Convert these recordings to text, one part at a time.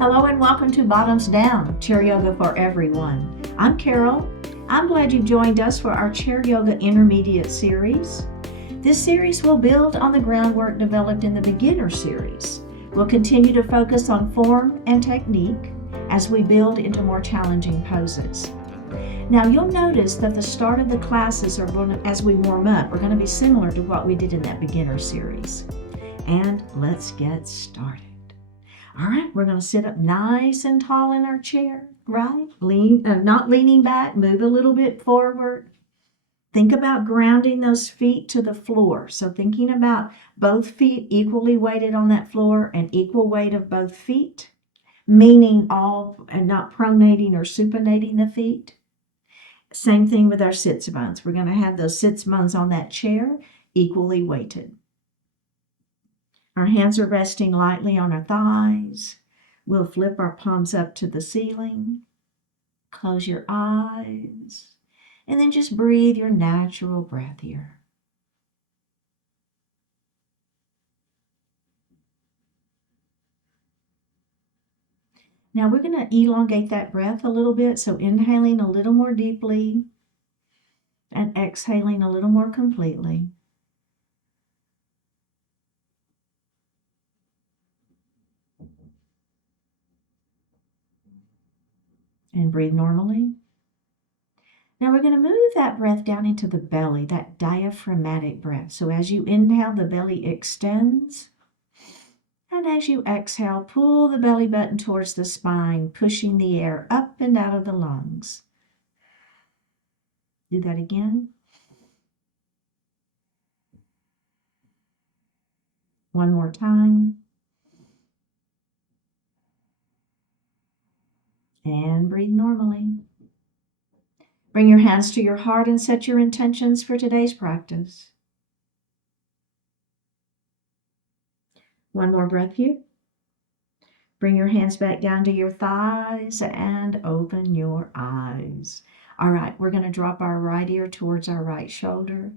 Hello and welcome to Bottoms Down, Chair Yoga for Everyone. I'm Carol. I'm glad you've joined us for our Chair Yoga Intermediate series. This series will build on the groundwork developed in the Beginner series. We'll continue to focus on form and technique as we build into more challenging poses. Now you'll notice that the start of the classes as we warm up, are going to be similar to what we did in that Beginner series. And let's get started. All right, we're going to sit up nice and tall in our chair, right? Not leaning back, move a little bit forward. Think about grounding those feet to the floor. So thinking about both feet equally weighted on that floor and equal weight of both feet, meaning and not pronating or supinating the feet. Same thing with our sits bones. We're going to have those sits bones on that chair equally weighted. Our hands are resting lightly on our thighs. We'll flip our palms up to the ceiling. Close your eyes. And then just breathe your natural breath here. Now we're going to elongate that breath a little bit. So inhaling a little more deeply and exhaling a little more completely. And breathe normally. Now we're going to move that breath down into the belly, that diaphragmatic breath. So as you inhale, the belly extends. And as you exhale, pull the belly button towards the spine, pushing the air up and out of the lungs. Do that again. One more time. And breathe normally. Bring your hands to your heart and set your intentions for today's practice. One more breath here. Bring your hands back down to your thighs and open your eyes. All right, we're going to drop our right ear towards our right shoulder.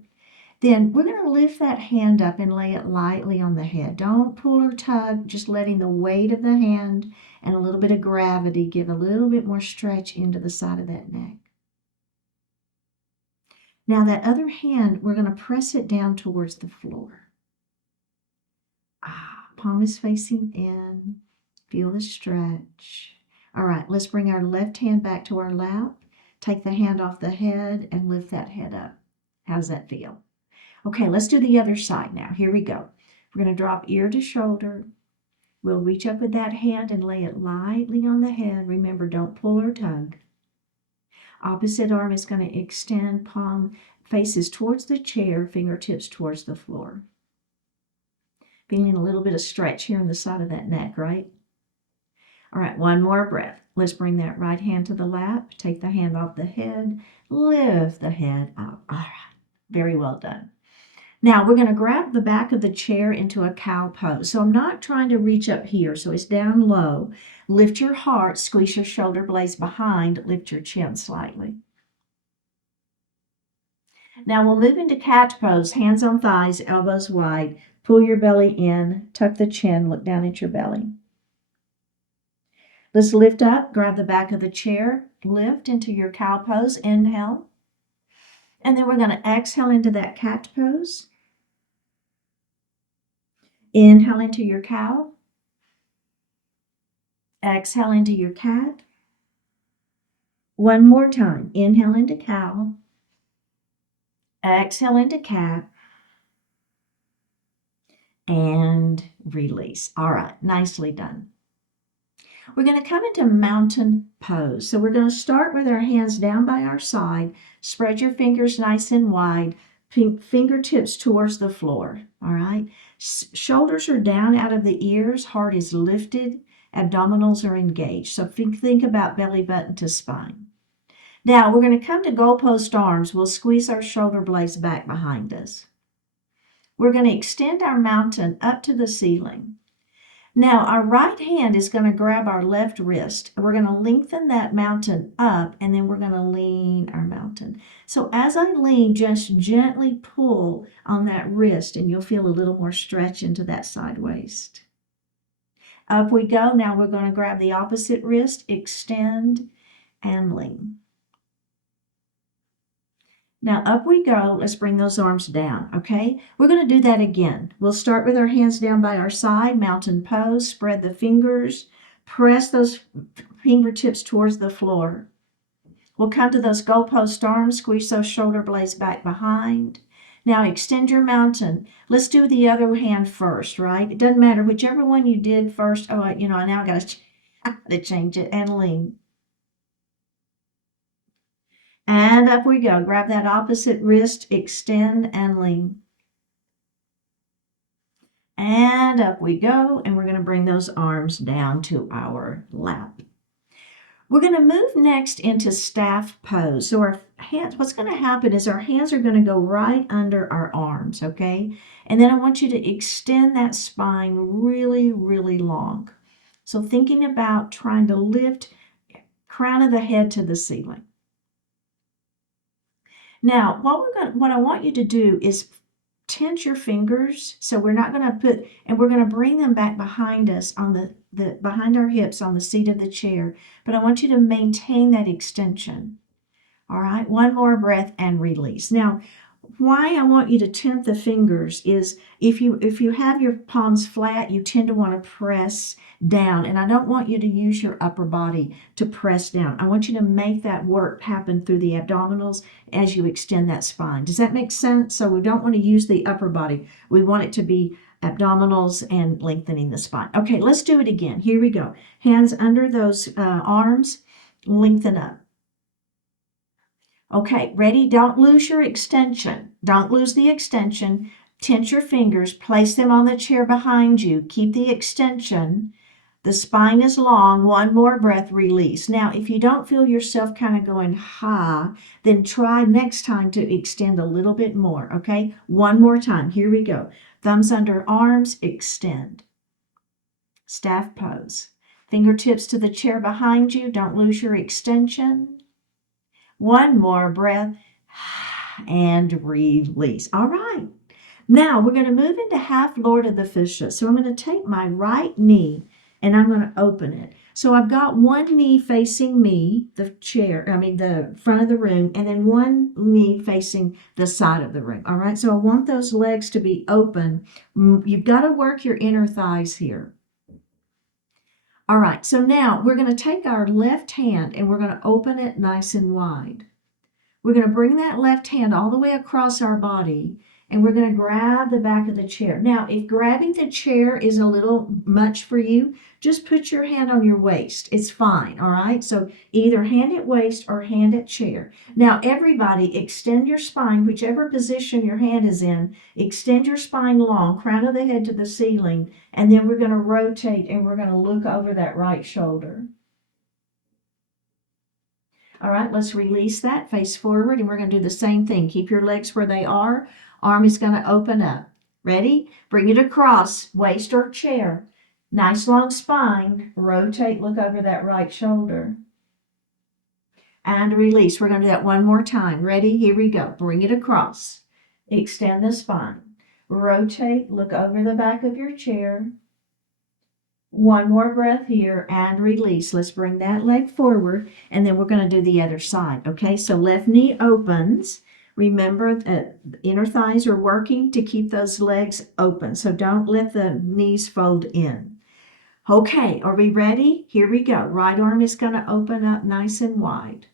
Then we're going to lift that hand up and lay it lightly on the head. Don't pull or tug, just letting the weight of the hand and a little bit of gravity give a little bit more stretch into the side of that neck. Now that other hand, we're going to press it down towards the floor. Palm is facing in. Feel the stretch. All right, let's bring our left hand back to our lap. Take the hand off the head and lift that head up. How does that feel? Okay, let's do the other side now. Here we go. We're going to drop ear to shoulder. We'll reach up with that hand and lay it lightly on the head. Remember, don't pull or tug. Opposite arm is going to extend, palm faces towards the chair, fingertips towards the floor. Feeling a little bit of stretch here on the side of that neck, right? All right, one more breath. Let's bring that right hand to the lap. Take the hand off the head. Lift the head up. All right, very well done. Now we're going to grab the back of the chair into a cow pose. So I'm not trying to reach up here, so it's down low. Lift your heart, squeeze your shoulder blades behind, lift your chin slightly. Now we'll move into cat pose, hands on thighs, elbows wide. Pull your belly in, tuck the chin, look down at your belly. Let's lift up, grab the back of the chair, lift into your cow pose, inhale. And then we're going to exhale into that cat pose. Inhale into your cow. Exhale into your cat. One more time. Inhale into cow. Exhale into cat. And release. All right, nicely done. We're going to come into mountain pose. So we're going to start with our hands down by our side. Spread your fingers nice and wide. Fingertips towards the floor. All right. Shoulders are down out of the ears. Heart is lifted. Abdominals are engaged. So think about belly button to spine. Now we're going to come to goalpost arms. We'll squeeze our shoulder blades back behind us. We're going to extend our mountain up to the ceiling. Now our right hand is going to grab our left wrist. We're going to lengthen that mountain up, and then we're going to lean our mountain. So as I lean, just gently pull on that wrist, and you'll feel a little more stretch into that side waist. Up we go. Now we're going to grab the opposite wrist, extend, and lean. Now up we go. Let's bring those arms down, okay? We're going to do that again. We'll start with our hands down by our side, mountain pose, spread the fingers, press those fingertips towards the floor. We'll come to those goalpost arms, squeeze those shoulder blades back behind. Now extend your mountain. Let's do the other hand first, right? It doesn't matter, whichever one you did first. Oh, I now got to change it, and lean. And up we go. Grab that opposite wrist, extend, and lean. And up we go, and we're going to bring those arms down to our lap. We're going to move next into staff pose. So our hands, what's going to happen is our hands are going to go right under our arms, okay? And then I want you to extend that spine really, really long. So thinking about trying to lift crown of the head to the ceiling. Now, what I want you to do is tense your fingers. So we're not going to we're going to bring them back behind us on the behind our hips on the seat of the chair. But I want you to maintain that extension. All right, one more breath and release. Now, why I want you to tense the fingers is if you have your palms flat, you tend to want to press down. And I don't want you to use your upper body to press down. I want you to make that work happen through the abdominals as you extend that spine. Does that make sense? So we don't want to use the upper body. We want it to be abdominals and lengthening the spine. Okay, let's do it again. Here we go. Hands under those arms, lengthen up. Okay, ready? Don't lose your extension. Don't lose the extension. Tense your fingers. Place them on the chair behind you. Keep the extension. The spine is long. One more breath, release. Now, if you don't feel yourself kind of going, then try next time to extend a little bit more, okay? One more time. Here we go. Thumbs under arms, extend. Staff pose. Fingertips to the chair behind you. Don't lose your extension. One more breath and release. All right. Now we're going to move into half Lord of the Fishes. So I'm going to take my right knee and I'm going to open it. So I've got one knee facing me, the front of the room, and then one knee facing the side of the room. All right. So I want those legs to be open. You've got to work your inner thighs here. All right, so now we're going to take our left hand and we're going to open it nice and wide. We're going to bring that left hand all the way across our body and we're going to grab the back of the chair. Now, if grabbing the chair is a little much for you, just put your hand on your waist. It's fine, all right? So either hand at waist or hand at chair. Now, everybody extend your spine, whichever position your hand is in, extend your spine long, crown of the head to the ceiling, and then we're going to rotate and we're going to look over that right shoulder. All right, let's release that, face forward, and we're going to do the same thing. Keep your legs where they are. Arm is going to open up. Ready? Bring it across, waist or chair. Nice long spine. Rotate, look over that right shoulder. And release. We're going to do that one more time. Ready? Here we go. Bring it across. Extend the spine. Rotate, look over the back of your chair. One more breath here and release. Let's bring that leg forward and then we're going to do the other side. Okay, so left knee opens. Remember that inner thighs are working to keep those legs open. So don't let the knees fold in. Okay, are we ready? Here we go. Right arm is going to open up nice and wide.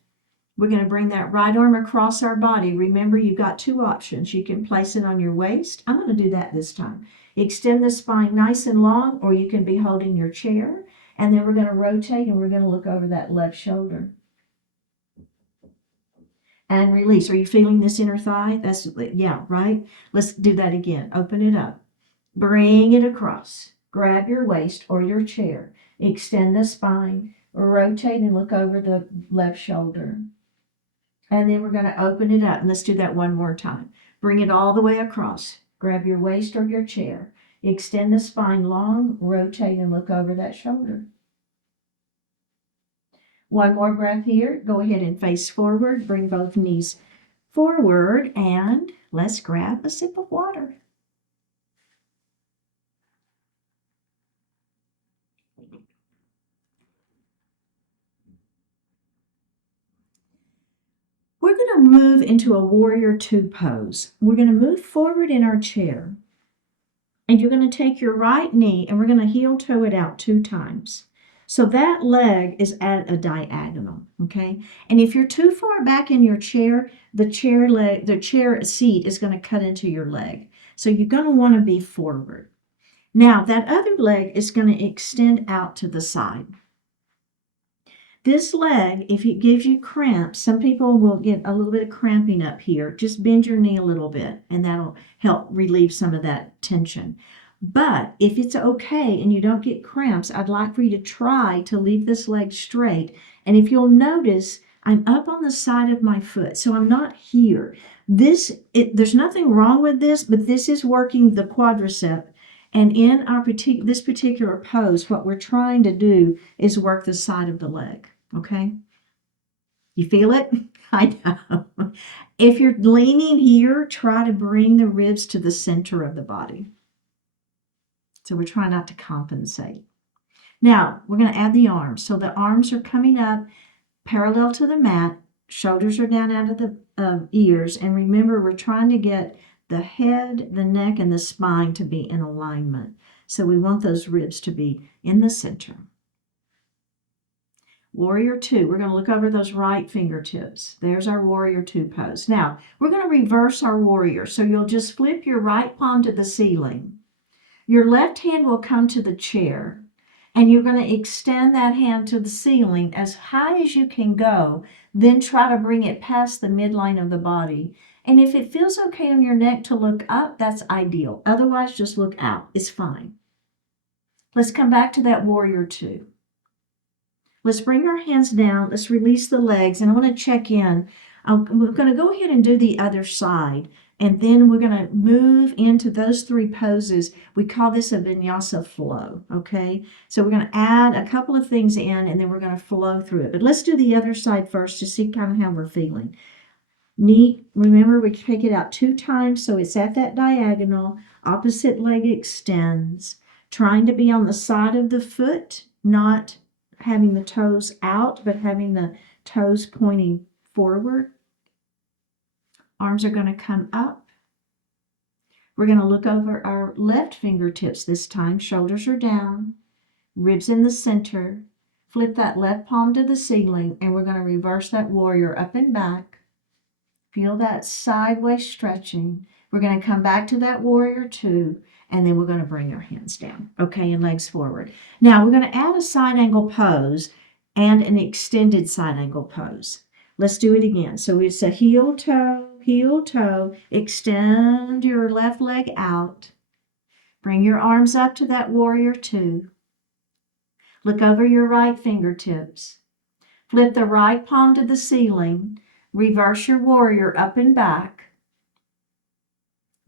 We're going to bring that right arm across our body. Remember, you've got two options. You can place it on your waist. I'm going to do that this time. Extend the spine nice and long, or you can be holding your chair. And then we're going to rotate and we're going to look over that left shoulder. And release. Are you feeling this inner thigh? Yeah, right? Let's do that again. Open it up. Bring it across. Grab your waist or your chair. Extend the spine. Rotate and look over the left shoulder. And then we're going to open it up. And let's do that one more time. Bring it all the way across. Grab your waist or your chair. Extend the spine long. Rotate and look over that shoulder. One more breath here. Go ahead and face forward. Bring both knees forward. And let's grab a sip of water. move into a warrior two pose. We're going to move forward in our chair. And you're going to take your right knee and we're going to heel toe it out 2 times. So that leg is at a diagonal, okay? And if you're too far back in your chair, the chair seat is going to cut into your leg. So you're going to want to be forward. Now, that other leg is going to extend out to the side. This leg, if it gives you cramps, some people will get a little bit of cramping up here. Just bend your knee a little bit, and that'll help relieve some of that tension. But if it's okay and you don't get cramps, I'd like for you to try to leave this leg straight. And if you'll notice, I'm up on the side of my foot, so I'm not here. There's nothing wrong with this, but this is working the quadricep. And in this particular pose, what we're trying to do is work the side of the leg, okay? You feel it? I know. If you're leaning here, try to bring the ribs to the center of the body. So we're trying not to compensate. Now, we're going to add the arms. So the arms are coming up parallel to the mat. Shoulders are down out of the ears. And remember, we're trying to get the head, the neck, and the spine to be in alignment. So we want those ribs to be in the center. Warrior two, we're going to look over those right fingertips. There's our warrior two pose. Now, we're going to reverse our warrior. So you'll just flip your right palm to the ceiling. Your left hand will come to the chair. And you're going to extend that hand to the ceiling as high as you can go. Then try to bring it past the midline of the body. And if it feels okay on your neck to look up, that's ideal. Otherwise, just look out. It's fine. Let's come back to that warrior two. Let's bring our hands down. Let's release the legs. And I want to check in. We're going to go ahead and do the other side. And then we're going to move into those 3 poses. We call this a vinyasa flow, okay? So we're going to add a couple of things in, and then we're going to flow through it. But let's do the other side first to see kind of how we're feeling. Knee, remember we take it out 2 times, so it's at that diagonal. Opposite leg extends. Trying to be on the side of the foot, not having the toes out, but having the toes pointing forward. Arms are going to come up. We're going to look over our left fingertips this time. Shoulders are down. Ribs in the center. Flip that left palm to the ceiling, and we're going to reverse that warrior up and back. Feel that sideways stretching. We're going to come back to that warrior two, and then we're going to bring our hands down, okay, and legs forward. Now, we're going to add a side angle pose and an extended side angle pose. Let's do it again. So it's a heel toe, extend your left leg out. Bring your arms up to that warrior two. Look over your right fingertips. Flip the right palm to the ceiling. Reverse your warrior up and back.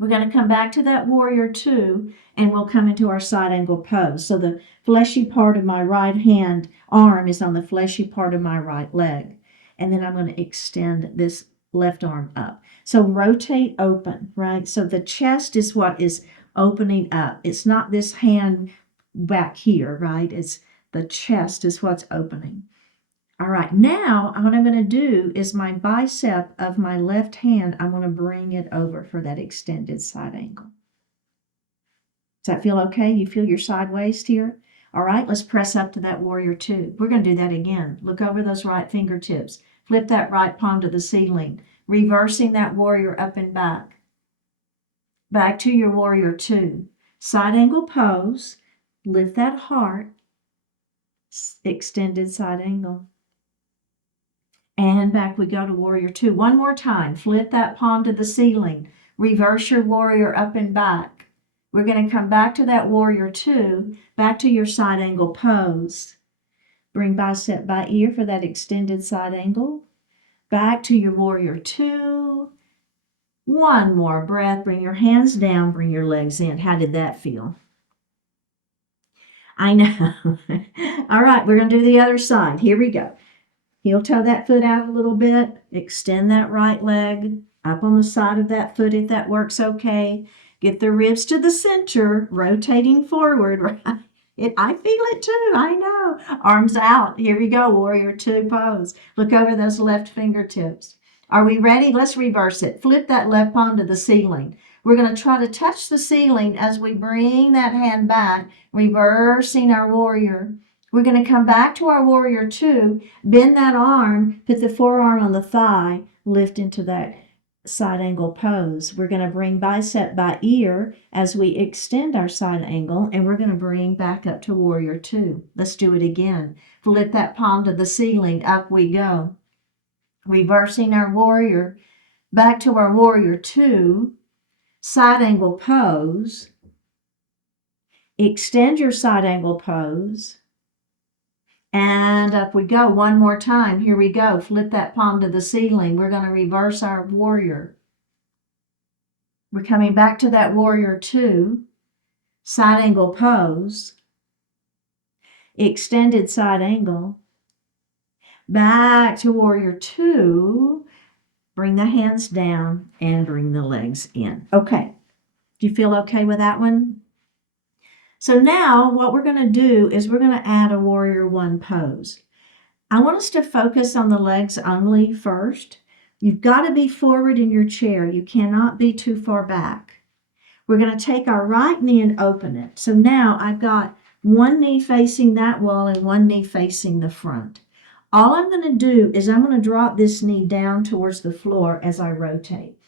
We're going to come back to that warrior two, and we'll come into our side angle pose. So the fleshy part of my right hand arm is on the fleshy part of my right leg. And then I'm going to extend this left arm up. So rotate open, right? So the chest is what is opening up. It's not this hand back here, right? It's the chest is what's opening. All right, now what I'm going to do is my bicep of my left hand, I'm going to bring it over for that extended side angle. Does that feel okay? You feel your side waist here? All right, let's press up to that warrior two. We're going to do that again. Look over those right fingertips. Flip that right palm to the ceiling, reversing that warrior up and back. Back to your warrior two. Side angle pose. Lift that heart. Extended side angle. And back we go to warrior two. One more time. Flip that palm to the ceiling. Reverse your warrior up and back. We're going to come back to that warrior two. Back to your side angle pose. Bring bicep by ear for that extended side angle. Back to your warrior two. One more breath. Bring your hands down. Bring your legs in. How did that feel? I know. All right, we're going to do the other side. Here we go. Heel toe that foot out a little bit. Extend that right leg up on the side of that foot if that works okay. Get the ribs to the center, rotating forward, right? I feel it too, I know. Arms out. Here we go, warrior two pose. Look over those left fingertips. Are we ready? Let's reverse it. Flip that left palm to the ceiling. We're going to try to touch the ceiling as we bring that hand back, reversing our warrior. We're going to come back to our warrior two, bend that arm, put the forearm on the thigh, lift into that side angle pose. We're going to bring bicep by ear as we extend our side angle, and we're going to bring back up to warrior two. Let's do it again. Flip that palm to the ceiling, up we go. Reversing our warrior, back to our warrior two, side angle pose. Extend your side angle pose. And up we go. One more time. Here we go. Flip that palm to the ceiling. We're going to reverse our warrior. We're coming back to that warrior two, side angle pose, extended side angle, back to warrior two, bring the hands down and bring the legs in. Okay. Do you feel okay with that one? So now what we're going to do is we're going to add a warrior one pose. I want us to focus on the legs only first. You've got to be forward in your chair. You cannot be too far back. We're going to take our right knee and open it. So now I've got one knee facing that wall and one knee facing the front. All I'm going to do is I'm going to drop this knee down towards the floor as I rotate.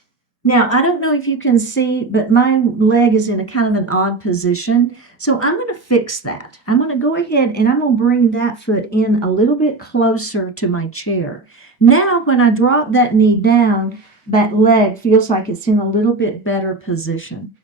Now, I don't know if you can see, but my leg is in a kind of an odd position. So I'm going to fix that. I'm going to go ahead and I'm going to bring that foot in a little bit closer to my chair. Now, when I drop that knee down, that leg feels like it's in a little bit better position.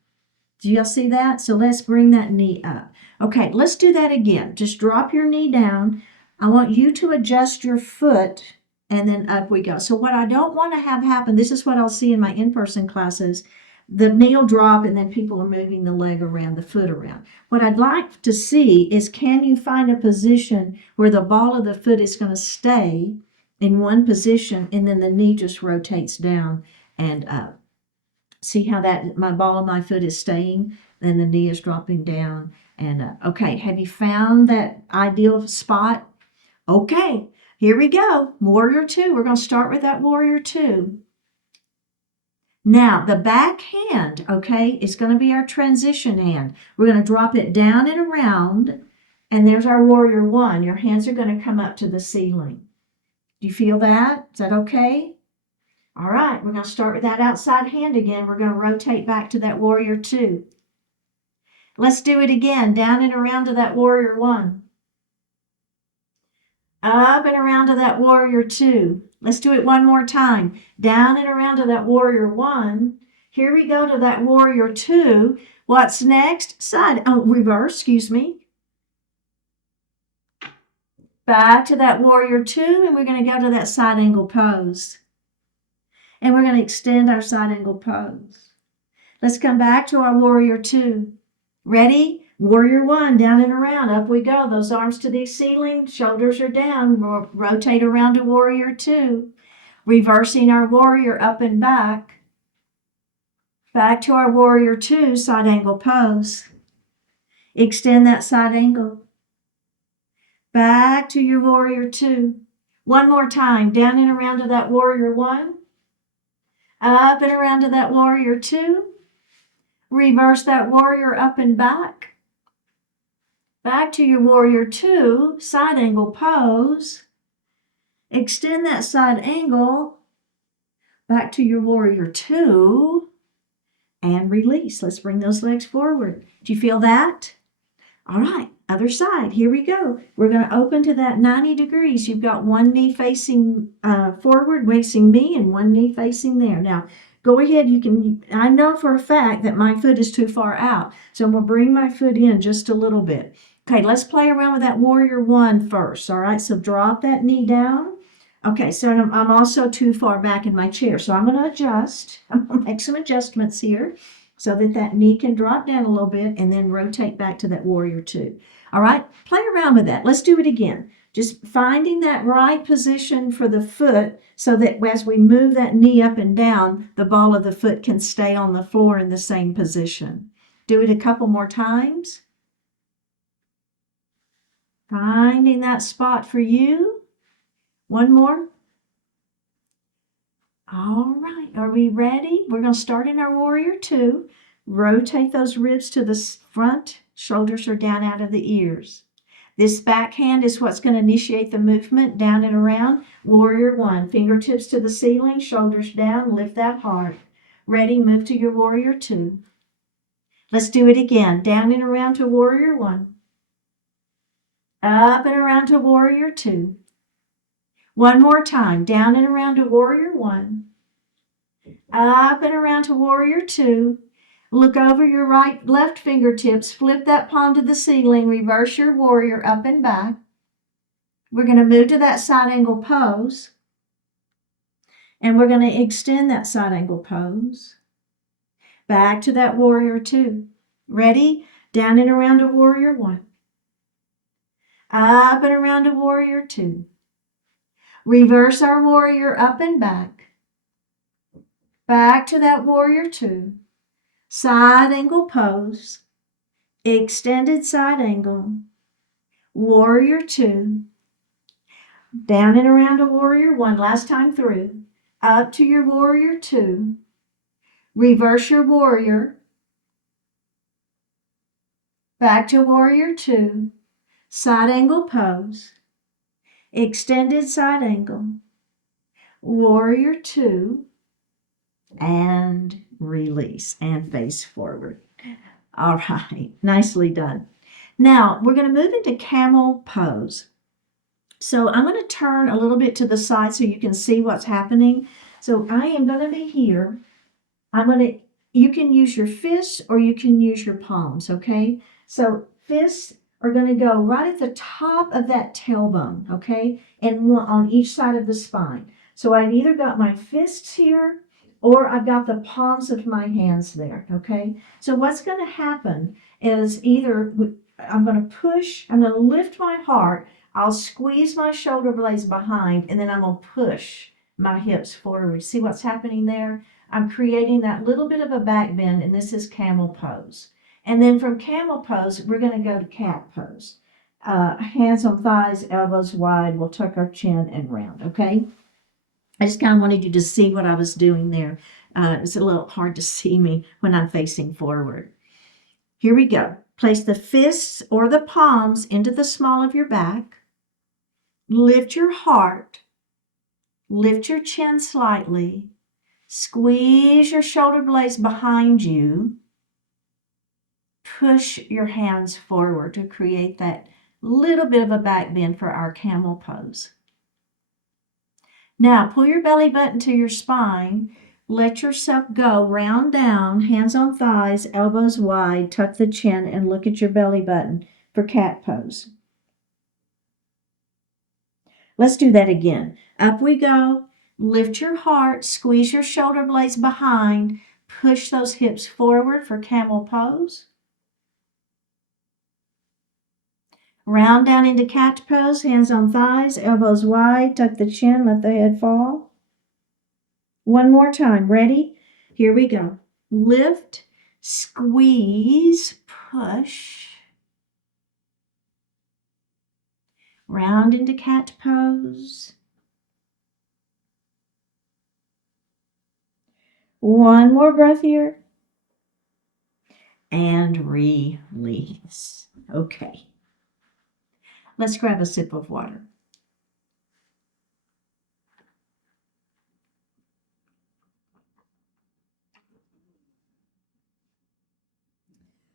Do y'all see that? So let's bring that knee up. Okay, let's do that again. Just drop your knee down. I want you to adjust your foot, and then up we go. So what I don't want to have happen, this is what I'll see in my in-person classes, the knee will drop and then people are moving the leg around, the foot around. What I'd like to see is, can you find a position where the ball of the foot is going to stay in one position and then the knee just rotates down and up. See how that my ball of my foot is staying, then the knee is dropping down and up. Okay, have you found that ideal spot? Okay, here we go. Warrior two. We're going to start with that warrior two. Now, the back hand, okay, is going to be our transition hand. We're going to drop it down and around, and there's our warrior one. Your hands are going to come up to the ceiling. Do you feel that? Is that okay? All right, we're going to start with that outside hand again. We're going to rotate back to that warrior two. Let's do it again. Down and around to that warrior one. Up and around to that warrior two. Let's do it one more time. Down and around to that warrior one. Here we go to that warrior two. What's next? Side, reverse, excuse me. Back to that warrior two, and we're going to go to that side angle pose. And we're going to extend our side angle pose. Let's come back to our warrior two. Ready? Warrior one, down and around. Up we go. Those arms to the ceiling, shoulders are down. Rotate around to warrior two. Reversing our warrior up and back. Back to our warrior two, side angle pose. Extend that side angle. Back to your warrior two. One more time. Down and around to that warrior one. Up and around to that warrior two. Reverse that warrior up and back. Back to your warrior two, side angle pose. Extend that side angle. Back to your warrior two. And release. Let's bring those legs forward. Do you feel that? All right, other side. Here we go. We're going to open to that 90 degrees. You've got one knee facing forward, facing me, and one knee facing there. Now, go ahead. I know for a fact that my foot is too far out, so I'm going to bring my foot in just a little bit. Okay, let's play around with that warrior one first. All right, so drop that knee down. Okay, so I'm also too far back in my chair, so I'm going to adjust. I'm going to make some adjustments here so that knee can drop down a little bit and then rotate back to that warrior two. All right, play around with that. Let's do it again. Just finding that right position for the foot so that as we move that knee up and down, the ball of the foot can stay on the floor in the same position. Do it a couple more times. Finding that spot for you. One more. All right, are we ready? We're going to start in our warrior two. Rotate those ribs to the front. Shoulders are down out of the ears. This back hand is what's going to initiate the movement down and around. Warrior one, fingertips to the ceiling, shoulders down, lift that heart. Ready, move to your warrior two. Let's do it again. Down and around to warrior one. Up and around to warrior two. One more time. Down and around to warrior one. Up and around to warrior two. Look over your left fingertips. Flip that palm to the ceiling. Reverse your warrior up and back. We're going to move to that side angle pose. And we're going to extend that side angle pose. Back to that warrior two. Ready? Down and around to warrior one. Up and around to warrior two. Reverse our warrior up and back. Back to that warrior two. Side angle pose. Extended side angle. Warrior two. Down and around to warrior one. Last time through. Up to your warrior two. Reverse your warrior. Back to warrior two. Side angle pose. Extended side angle. Warrior two. And release and face forward. All right, nicely done. Now we're going to move into camel pose. So I'm going to turn a little bit to the side so you can see what's happening. So I am going to be here. You can use your fists or you can use your palms, okay? So fists are going to go right at the top of that tailbone, okay? And on each side of the spine. So I've either got my fists here or I've got the palms of my hands there, okay? So what's going to happen is either I'm going to push, I'm going to lift my heart, I'll squeeze my shoulder blades behind, and then I'm going to push my hips forward. See what's happening there? I'm creating that little bit of a back bend, and this is camel pose. And then from camel pose, we're going to go to cat pose. Hands on thighs, elbows wide, we'll tuck our chin and round, okay? I just kind of wanted you to see what I was doing there. It's a little hard to see me when I'm facing forward. Here we go. Place the fists or the palms into the small of your back. Lift your heart. Lift your chin slightly. Squeeze your shoulder blades behind you. Push your hands forward to create that little bit of a back bend for our camel pose. Now, pull your belly button to your spine. Let yourself go, round down, hands on thighs, elbows wide, tuck the chin, and look at your belly button for cat pose. Let's do that again. Up we go. Lift your heart, squeeze your shoulder blades behind, push those hips forward for camel pose. Round down into cat pose, hands on thighs, elbows wide, tuck the chin, let the head fall. One more time, ready? Here we go. Lift, squeeze, push. Round into cat pose. One more breath here. And release. Okay. Let's grab a sip of water.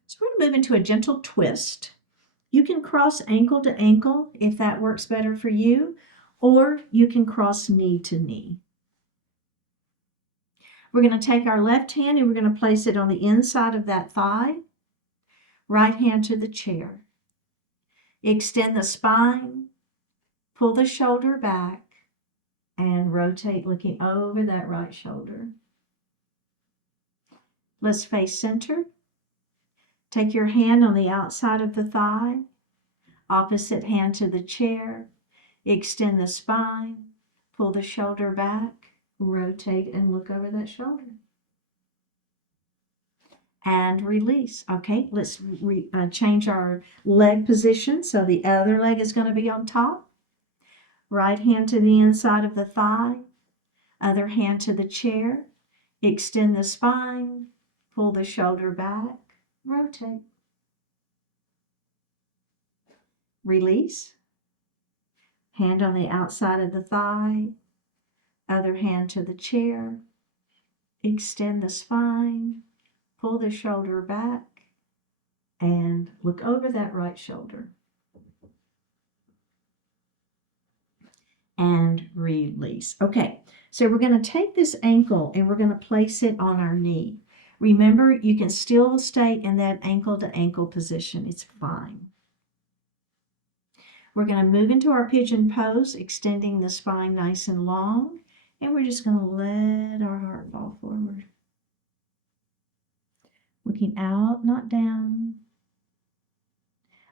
So we're going to move into a gentle twist. You can cross ankle to ankle if that works better for you, or you can cross knee to knee. We're going to take our left hand and we're going to place it on the inside of that thigh. Right hand to the chair. Extend the spine, pull the shoulder back, and rotate looking over that right shoulder. Let's face center. Take your hand on the outside of the thigh, opposite hand to the chair, extend the spine, pull the shoulder back, rotate and look over that shoulder. And release. Okay, let's change our leg position. So the other leg is going to be on top. Right hand to the inside of the thigh. Other hand to the chair. Extend the spine. Pull the shoulder back. Rotate. Release. Hand on the outside of the thigh. Other hand to the chair. Extend the spine. Pull the shoulder back. And look over that right shoulder. And release. Okay, so we're going to take this ankle and we're going to place it on our knee. Remember, you can still stay in that ankle to ankle position. It's fine. We're going to move into our pigeon pose, extending the spine nice and long. And we're just going to let our heart fall forward. Looking out, not down.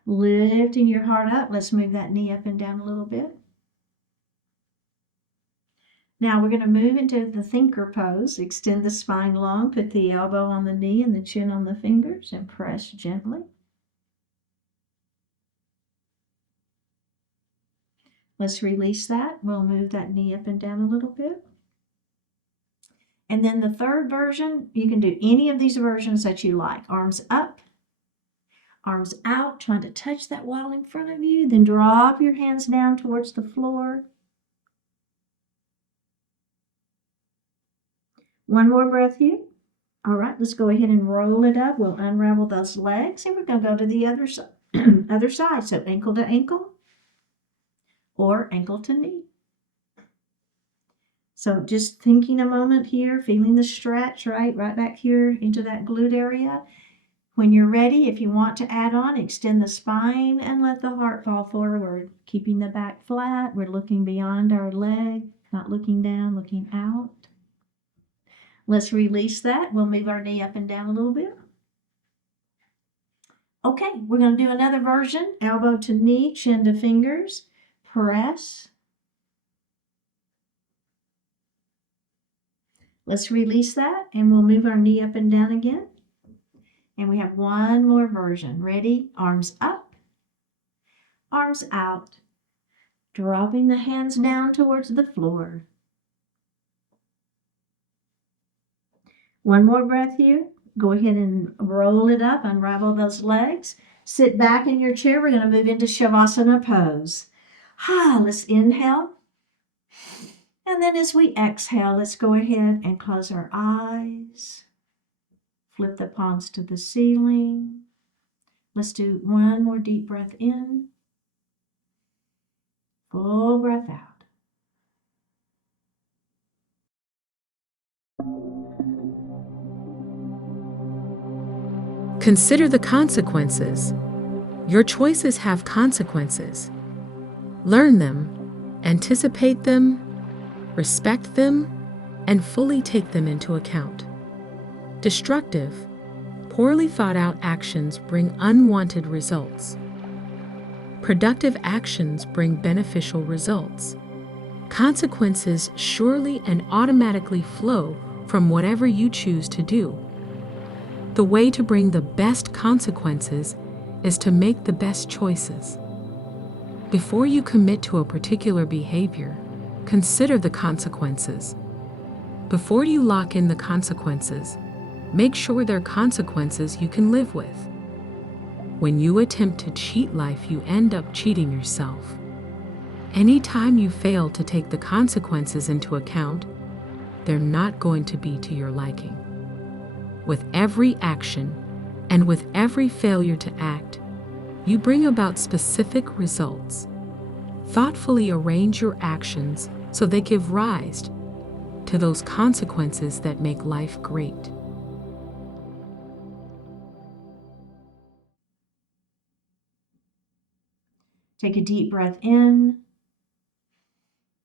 Lifting your heart up. Let's move that knee up and down a little bit. Now we're going to move into the thinker pose. Extend the spine long, put the elbow on the knee and the chin on the fingers and press gently. Let's release that. We'll move that knee up and down a little bit. And then the third version, you can do any of these versions that you like. Arms up, arms out, trying to touch that wall in front of you. Then drop your hands down towards the floor. One more breath here. All right, let's go ahead and roll it up. We'll unravel those legs and we're going to go to the other side. Other side. So ankle to ankle or ankle to knee. So just thinking a moment here, feeling the stretch, right back here into that glute area. When you're ready, if you want to add on, extend the spine and let the heart fall forward. Keeping the back flat. We're looking beyond our leg, not looking down, looking out. Let's release that. We'll move our knee up and down a little bit. Okay, we're going to do another version. Elbow to knee, chin to fingers. Press. Let's release that and we'll move our knee up and down again. And we have one more version. Ready? Arms up, arms out. Dropping the hands down towards the floor. One more breath here. Go ahead and roll it up, unravel those legs. Sit back in your chair. We're going to move into Savasana pose. Let's inhale. And then as we exhale, let's go ahead and close our eyes. Flip the palms to the ceiling. Let's do one more deep breath in. Full breath out. Consider the consequences. Your choices have consequences. Learn them, anticipate them, respect them, and fully take them into account. Destructive, poorly thought out actions bring unwanted results. Productive actions bring beneficial results. Consequences surely and automatically flow from whatever you choose to do. The way to bring the best consequences is to make the best choices. Before you commit to a particular behavior, consider the consequences. Before you lock in the consequences, make sure they're consequences you can live with. When you attempt to cheat life, you end up cheating yourself. Anytime you fail to take the consequences into account, they're not going to be to your liking. With every action and with every failure to act, you bring about specific results. Thoughtfully arrange your actions so they give rise to those consequences that make life great. Take a deep breath in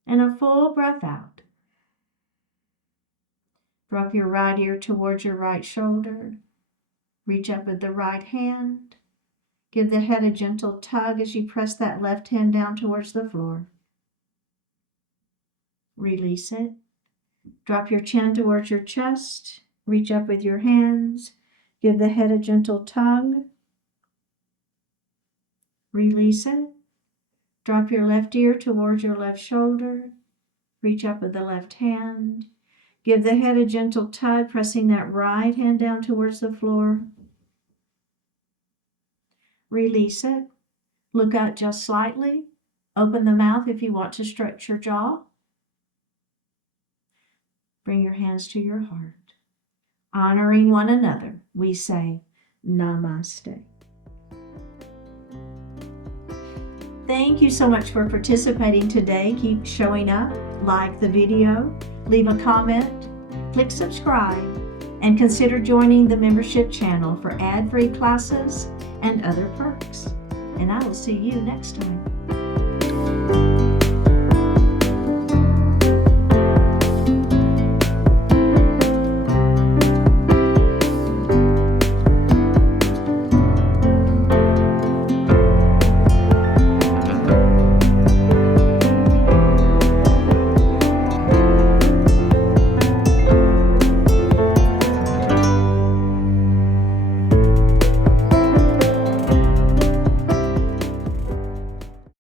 and a full breath out. Drop your right ear towards your right shoulder. Reach up with the right hand. Give the head a gentle tug as you press that left hand down towards the floor. Release it. Drop your chin towards your chest. Reach up with your hands. Give the head a gentle tug. Release it. Drop your left ear towards your left shoulder. Reach up with the left hand. Give the head a gentle tug, pressing that right hand down towards the floor. Release it. Look out just slightly. Open the mouth if you want to stretch your jaw. Bring your hands to your heart. Honoring one another, we say Namaste. Thank you so much for participating today. Keep showing up, like the video, leave a comment, click subscribe, and consider joining the membership channel for ad-free classes and other perks. And I will see you next time.